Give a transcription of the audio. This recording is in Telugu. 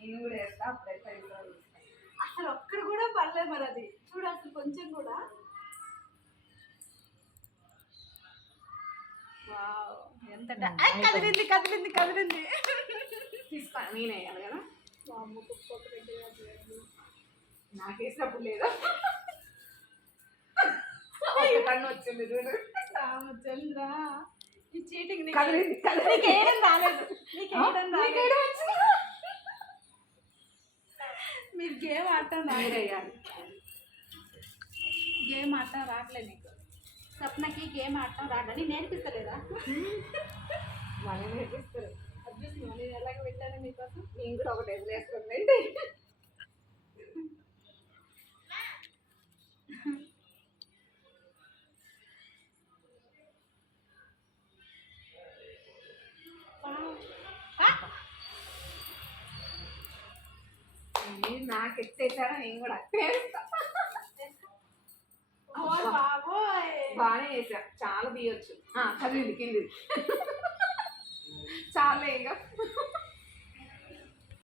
నేను కూడా వేస్తా అప్పుడైతే అసలు ఒక్కడు కూడా పడలేదు మరి అది చూడు అసలు కొంచెం కూడా. ఎంత కదిలింది కదిలింది కదిలింది. తీస్తా నేనే వేయాలి కదా. నాకు వేసినప్పుడు లేదా కన్ను వచ్చింది చూడు. రామచంద్ర ఈ చీటింగ్ కదిలింది నీకేయడం రాలేదు. మీరు గేమ్ ఆడటం రాలేదు. గేమ్ ఆడటం రావట్లేదు నీకు. స్వప్నకి గేమ్ ఆడటం రాడని నేర్పిస్తలేదా? వాళ్ళు నేర్పిస్తారు. అడ్జస్ట్ నేను ఎలాగ పెట్టాను మీకోసం. నేను కూడా ఒకటి ఎదురేస్తుంది. నాకు ఎత్తేసారా నేను కూడా బాగానే చేసా. చాలా తీయొచ్చు. కదిలింది కింది చాలా ఇంకా